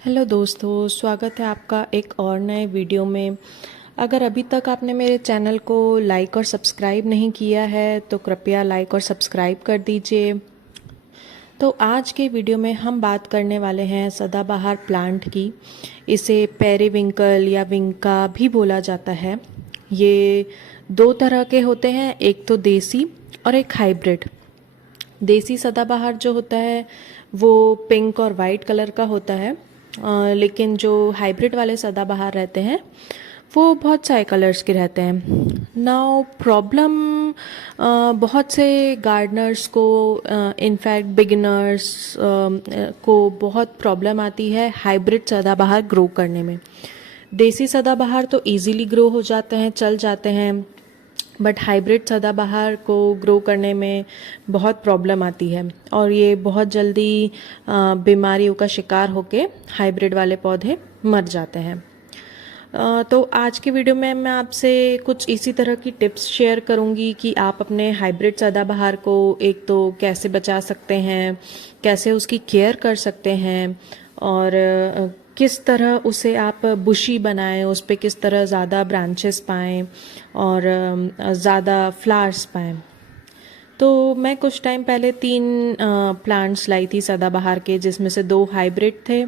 Hello दोस्तों, स्वागत है आपका एक और नए वीडियो में। अगर अभी तक आपने मेरे चैनल को लाइक और सब्सक्राइब नहीं किया है तो कृपया लाइक और सब्सक्राइब कर दीजिए। तो आज के वीडियो में हम बात करने वाले हैं सदाबहार प्लांट की। इसे पेरिविंकल या विंका भी बोला जाता है। ये दो तरह के होते हैं, एक तो देसी और एक हाइब्रिड। देसी सदाबहार जो होता है वो पिंक और वाइट कलर का होता है, लेकिन जो हाइब्रिड वाले सदाबहार रहते हैं वो बहुत सारे कलर्स के रहते हैं। नाउ प्रॉब्लम बहुत से गार्डनर्स को, इनफैक्ट बिगिनर्स को बहुत प्रॉब्लम आती है हाइब्रिड सदाबहार ग्रो करने में। देसी सदाबहार तो इजीली ग्रो हो जाते हैं, चल जाते हैं, बट हाइब्रिड सदाबहार को ग्रो करने में बहुत प्रॉब्लम आती है और ये बहुत जल्दी बीमारियों का शिकार होके हाइब्रिड वाले पौधे मर जाते हैं। तो आज की वीडियो में मैं आपसे कुछ इसी तरह की टिप्स शेयर करूंगी कि आप अपने हाइब्रिड सदाबहार को एक तो कैसे बचा सकते हैं, कैसे उसकी केयर कर सकते हैं और किस तरह उसे आप बुशी बनाएं, उस पर किस तरह ज़्यादा ब्रांचेस पाएं और ज़्यादा फ्लावर्स पाएं। तो मैं कुछ टाइम पहले 3 प्लांट्स लाई थी सदाबहार के, जिसमें से 2 हाइब्रिड थे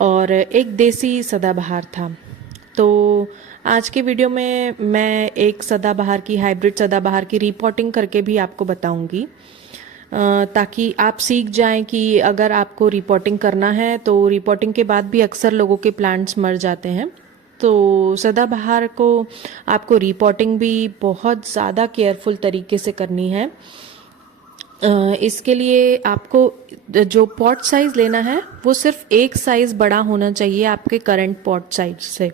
और एक देसी सदाबहार था। तो आज के वीडियो में मैं एक सदाबहार की, हाइब्रिड सदाबहार की रिपोर्टिंग करके भी आपको बताऊंगी, ताकि आप सीख जाएं कि अगर आपको रिपोर्टिंग करना है तो रिपोर्टिंग के बाद भी अक्सर लोगों के प्लांट्स मर जाते हैं। तो सदाबहार को आपको रिपोर्टिंग भी बहुत ज़्यादा केयरफुल तरीके से करनी है। इसके लिए आपको जो पॉट साइज़ लेना है वो सिर्फ एक साइज़ बड़ा होना चाहिए आपके करंट पॉट साइज से,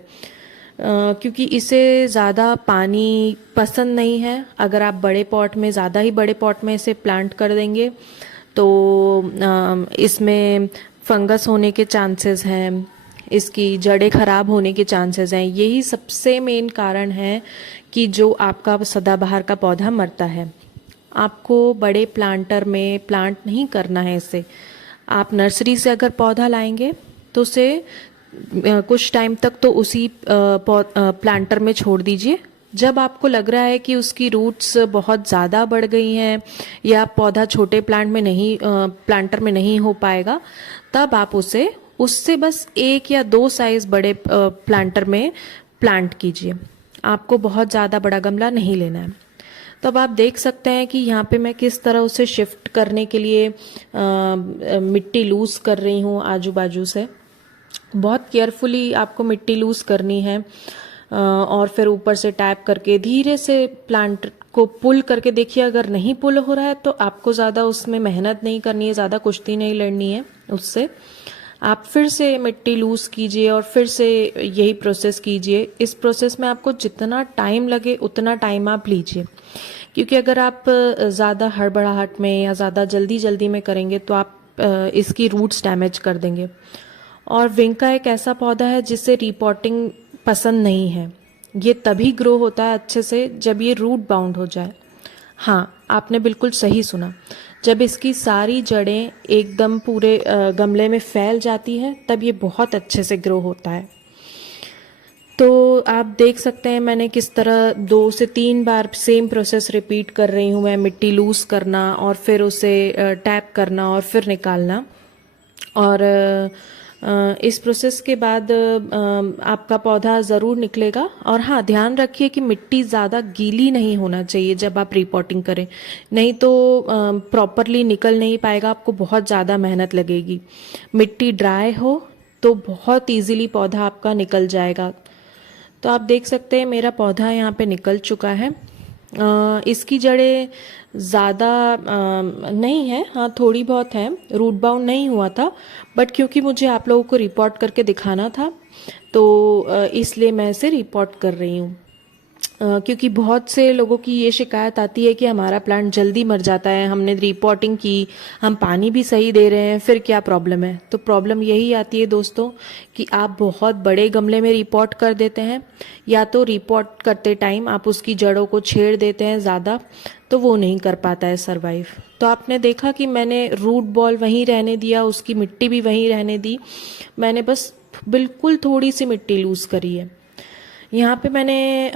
क्योंकि इसे ज़्यादा पानी पसंद नहीं है। अगर आप बड़े पॉट में, ज़्यादा ही बड़े पॉट में इसे प्लांट कर देंगे तो इसमें फंगस होने के चांसेस हैं, इसकी जड़ें खराब होने के चांसेस हैं। यही सबसे मेन कारण है कि जो आपका सदाबहार का पौधा मरता है। आपको बड़े प्लांटर में प्लांट नहीं करना है इसे। आप नर्सरी से अगर पौधा लाएंगे तो उसे कुछ टाइम तक तो उसी प्लांटर में छोड़ दीजिए। जब आपको लग रहा है कि उसकी रूट्स बहुत ज़्यादा बढ़ गई हैं या पौधा छोटे प्लांटर में नहीं हो पाएगा, तब आप उसे उससे बस 1 या 2 साइज बड़े प्लांटर में प्लांट कीजिए। आपको बहुत ज़्यादा बड़ा गमला नहीं लेना है। तब आप देख सकते हैं कि यहाँ पे मैं किस तरह उसे शिफ्ट करने के लिए मिट्टी लूज़ कर रही हूँ आजू बाजू से। बहुत केयरफुली आपको मिट्टी लूज़ करनी है और फिर ऊपर से टैप करके धीरे से प्लांट को पुल करके देखिए। अगर नहीं पुल हो रहा है तो आपको ज़्यादा उसमें मेहनत नहीं करनी है, ज़्यादा कुश्ती नहीं लड़नी है उससे। आप फिर से मिट्टी लूज़ कीजिए और फिर से यही प्रोसेस कीजिए। इस प्रोसेस में आपको जितना टाइम लगे उतना टाइम आप लीजिए, क्योंकि अगर आप ज़्यादा हड़बड़ाहट में या ज़्यादा जल्दी जल्दी में करेंगे तो आप इसकी रूट्स डैमेज कर देंगे। और विंका एक ऐसा पौधा है जिसे रिपोर्टिंग पसंद नहीं है। ये तभी ग्रो होता है अच्छे से जब ये रूट बाउंड हो जाए। हाँ, आपने बिल्कुल सही सुना। जब इसकी सारी जड़ें एकदम पूरे गमले में फैल जाती हैं तब ये बहुत अच्छे से ग्रो होता है। तो आप देख सकते हैं मैंने किस तरह 2 से 3 बार सेम प्रोसेस रिपीट कर रही हूँ मैं। मिट्टी लूज़ करना और फिर उसे टैप करना और फिर निकालना। और इस प्रोसेस के बाद आपका पौधा ज़रूर निकलेगा। और हाँ, ध्यान रखिए कि मिट्टी ज़्यादा गीली नहीं होना चाहिए जब आप रिपोर्टिंग करें, नहीं तो प्रॉपरली निकल नहीं पाएगा, आपको बहुत ज़्यादा मेहनत लगेगी। मिट्टी ड्राई हो तो बहुत इजीली पौधा आपका निकल जाएगा। तो आप देख सकते हैं मेरा पौधा यहाँ पे निकल चुका है। इसकी जड़ें ज़्यादा नहीं है, हाँ थोड़ी बहुत है, रूट बाउंड नहीं हुआ था, बट क्योंकि मुझे आप लोगों को रिपोर्ट करके दिखाना था तो इसलिए मैं इसे रिपोर्ट कर रही हूँ। क्योंकि बहुत से लोगों की ये शिकायत आती है कि हमारा प्लांट जल्दी मर जाता है, हमने रिपोर्टिंग की, हम पानी भी सही दे रहे हैं, फिर क्या प्रॉब्लम है। तो प्रॉब्लम यही आती है दोस्तों कि आप बहुत बड़े गमले में रिपोर्ट कर देते हैं, या तो रिपोर्ट करते टाइम आप उसकी जड़ों को छेड़ देते हैं ज़्यादा, तो वो नहीं कर पाता है सरवाइव। तो आपने देखा कि मैंने रूट बॉल वहीं रहने दिया, उसकी मिट्टी भी वहीं रहने दी, मैंने बस बिल्कुल थोड़ी सी मिट्टी लूज़ करी है। यहाँ पे मैंने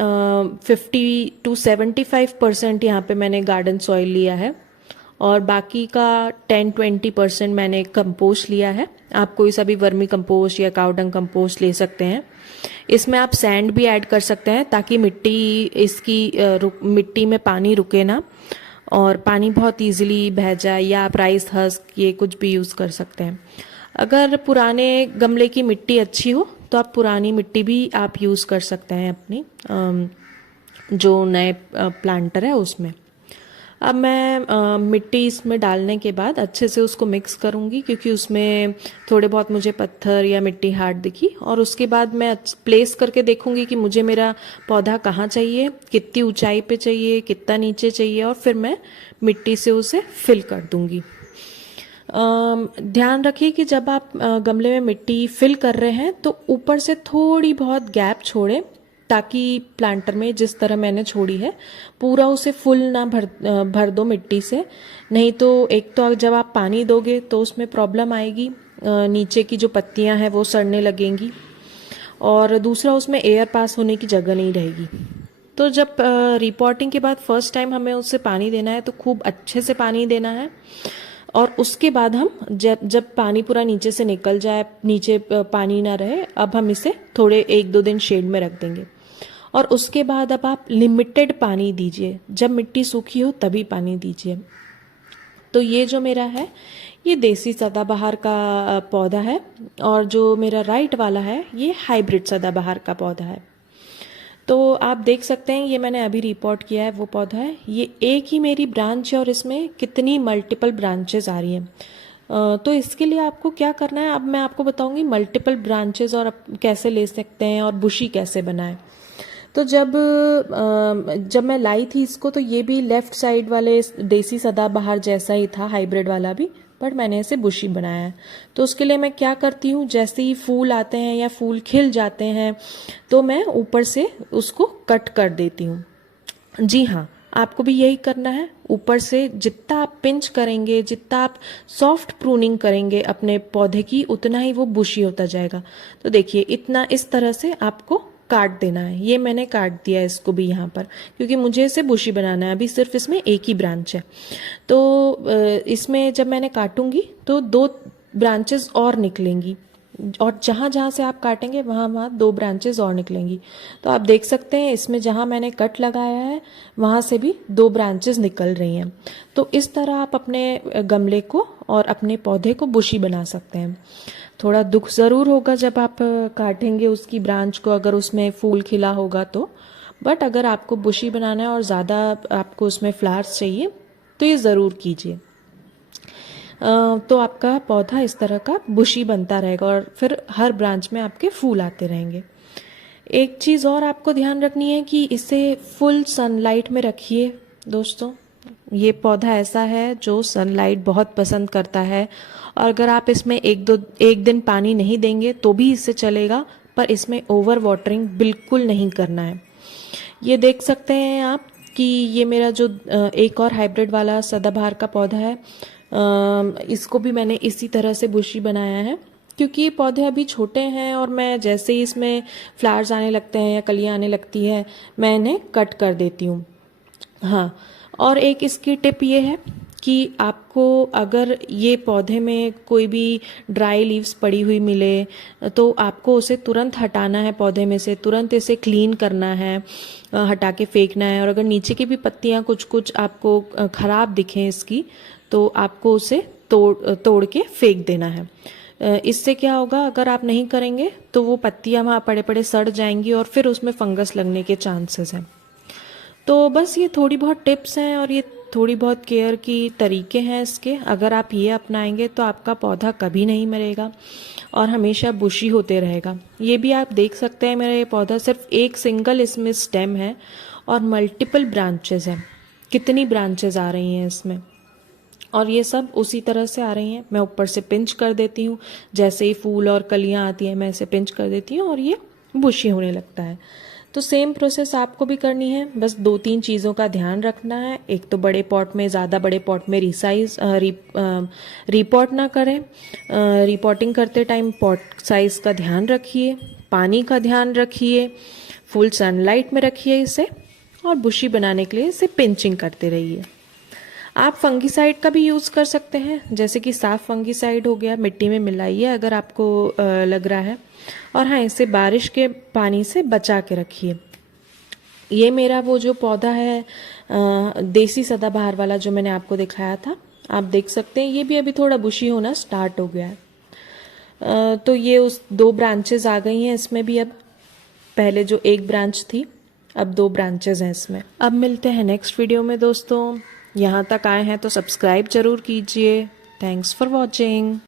50 to 75% यहाँ पे मैंने गार्डन सॉइल लिया है, और बाकी का 10-20% मैंने कंपोस्ट लिया है। आप कोई सा भी वर्मी कंपोस्ट या काउडंग कंपोस्ट ले सकते हैं। इसमें आप सैंड भी ऐड कर सकते हैं ताकि मिट्टी इसकी मिट्टी में पानी रुके ना, और पानी बहुत इजीली बह जाए, या आप राइस हस्क ये कुछ भी यूज़ कर सकते हैं। अगर पुराने गमले की मिट्टी अच्छी हो तो आप पुरानी मिट्टी भी आप यूज़ कर सकते हैं अपनी जो नए प्लांटर है उसमें। अब मैं मिट्टी इसमें डालने के बाद अच्छे से उसको मिक्स करूँगी, क्योंकि उसमें थोड़े बहुत मुझे पत्थर या मिट्टी हार्ड दिखी, और उसके बाद मैं प्लेस करके देखूँगी कि मुझे मेरा पौधा कहाँ चाहिए, कितनी ऊंचाई पे चाहिए, कितना नीचे चाहिए, और फिर मैं मिट्टी से उसे फिल कर दूँगी। ध्यान रखिए कि जब आप गमले में मिट्टी फिल कर रहे हैं तो ऊपर से थोड़ी बहुत गैप छोड़ें, ताकि प्लांटर में जिस तरह मैंने छोड़ी है पूरा उसे फुल ना भर दो मिट्टी से। नहीं तो एक तो जब आप पानी दोगे तो उसमें प्रॉब्लम आएगी, नीचे की जो पत्तियां हैं वो सड़ने लगेंगी, और दूसरा उसमें एयर पास होने की जगह नहीं रहेगी। तो जब रिपोर्टिंग के बाद फर्स्ट टाइम हमें उससे पानी देना है तो खूब अच्छे से पानी देना है, और उसके बाद हम जब पानी पूरा नीचे से निकल जाए, नीचे पानी ना रहे, अब हम इसे थोड़े 1-2 दिन शेड में रख देंगे, और उसके बाद अब आप लिमिटेड पानी दीजिए, जब मिट्टी सूखी हो तभी पानी दीजिए। तो ये जो मेरा है ये देसी सदाबहार का पौधा है, और जो मेरा राइट वाला है ये हाइब्रिड सदाबहार का पौधा है। तो आप देख सकते हैं ये मैंने अभी रिपोर्ट किया है वो पौधा है, ये एक ही मेरी ब्रांच है और इसमें कितनी मल्टीपल ब्रांचेस आ रही हैं। तो इसके लिए आपको क्या करना है, अब मैं आपको बताऊंगी मल्टीपल ब्रांचेस और कैसे ले सकते हैं और बुशी कैसे बनाएं। तो जब मैं लाई थी इसको तो ये भी लेफ्ट साइड वाले देसी सदाबहार जैसा ही था, हाइब्रिड वाला भी, बट मैंने इसे बुशी बनाया है। तो उसके लिए मैं क्या करती हूँ, जैसे ही फूल आते हैं या फूल खिल जाते हैं तो मैं ऊपर से उसको कट कर देती हूँ। जी हाँ, आपको भी यही करना है। ऊपर से जितना आप पिंच करेंगे, जितना आप सॉफ्ट प्रूनिंग करेंगे अपने पौधे की, उतना ही वो बुशी होता जाएगा। तो देखिए इतना इस तरह से आपको काट देना है। ये मैंने काट दिया इसको भी यहाँ पर, क्योंकि मुझे इसे बुशी बनाना है। अभी सिर्फ इसमें एक ही ब्रांच है, तो इसमें जब मैंने काटूंगी तो 2 ब्रांचेस और निकलेंगी, और जहाँ जहाँ से आप काटेंगे वहाँ वहाँ 2 ब्रांचेस और निकलेंगी। तो आप देख सकते हैं इसमें जहाँ मैंने कट लगाया है वहाँ से भी 2 ब्रांचेस निकल रही हैं। तो इस तरह आप अपने गमले को और अपने पौधे को बुशी बना सकते हैं। थोड़ा दुख ज़रूर होगा जब आप काटेंगे उसकी ब्रांच को, अगर उसमें फूल खिला होगा तो, बट अगर आपको बुशी बनाना है और ज़्यादा आपको उसमें फ्लावर्स चाहिए तो ये ज़रूर कीजिए। तो आपका पौधा इस तरह का बुशी बनता रहेगा और फिर हर ब्रांच में आपके फूल आते रहेंगे। एक चीज़ और आपको ध्यान रखनी है कि इसे फुल सनलाइट में रखिए दोस्तों। ये पौधा ऐसा है जो सनलाइट बहुत पसंद करता है, और अगर आप इसमें एक दिन पानी नहीं देंगे तो भी इससे चलेगा, पर इसमें ओवर वाटरिंग बिल्कुल नहीं करना है। ये देख सकते हैं आप कि ये मेरा जो एक और हाइब्रिड वाला सदाबहार का पौधा है, इसको भी मैंने इसी तरह से बुशी बनाया है, क्योंकि ये पौधे अभी छोटे हैं और मैं जैसे ही इसमें फ्लावर्स आने लगते हैं या कलियां आने लगती है मैं इन्हें कट कर देती हूँ। हाँ, और एक इसकी टिप ये है कि आपको अगर ये पौधे में कोई भी ड्राई लीव्स पड़ी हुई मिले तो आपको उसे तुरंत हटाना है, पौधे में से तुरंत इसे क्लीन करना है, हटा के फेंकना है। और अगर नीचे की भी पत्तियां कुछ कुछ आपको खराब दिखें इसकी, तो आपको उसे तोड़ के फेंक देना है। इससे क्या होगा, अगर आप नहीं करेंगे तो वो पत्तियां वहाँ पड़े पड़े सड़ जाएंगी और फिर उसमें फंगस लगने के चांसेस हैं। तो बस ये थोड़ी बहुत टिप्स हैं और ये थोड़ी बहुत केयर की तरीके हैं इसके। अगर आप ये अपनाएंगे तो आपका पौधा कभी नहीं मरेगा और हमेशा बुशी होते रहेगा। ये भी आप देख सकते हैं मेरा ये पौधा सिर्फ एक सिंगल इसमें स्टेम है और मल्टीपल ब्रांचेस हैं, कितनी ब्रांचेस आ रही हैं इसमें, और ये सब उसी तरह से आ रही हैं। मैं ऊपर से पिंच कर देती हूँ, जैसे ही फूल और कलियाँ आती हैं मैं इसे पिंच कर देती हूँ और ये बुशी होने लगता है। तो सेम प्रोसेस आपको भी करनी है, बस 2-3 चीज़ों का ध्यान रखना है। एक तो बड़े पॉट में, ज़्यादा बड़े पॉट में रीपॉट ना करें। रीपॉटिंग करते टाइम पॉट साइज़ का ध्यान रखिए, पानी का ध्यान रखिए, फुल सनलाइट में रखिए इसे, और बुशी बनाने के लिए इसे पिंचिंग करते रहिए। आप फंगीसाइड का भी यूज़ कर सकते हैं, जैसे कि साफ फंगीसाइड हो गया, मिट्टी में मिलाइए अगर आपको लग रहा है। और हाँ, इसे बारिश के पानी से बचा के रखिए। ये मेरा वो जो पौधा है देसी सदाबहार वाला जो मैंने आपको दिखाया था, आप देख सकते हैं ये भी अभी थोड़ा बुशी होना स्टार्ट हो गया है। तो ये उस 2 ब्रांचेस आ गई हैं इसमें भी। अब पहले जो 1 ब्रांच थी, अब 2 ब्रांचेस हैं इसमें। अब मिलते हैं नेक्स्ट वीडियो में दोस्तों। यहाँ तक आए हैं तो सब्सक्राइब जरूर कीजिए। Thanks for watching.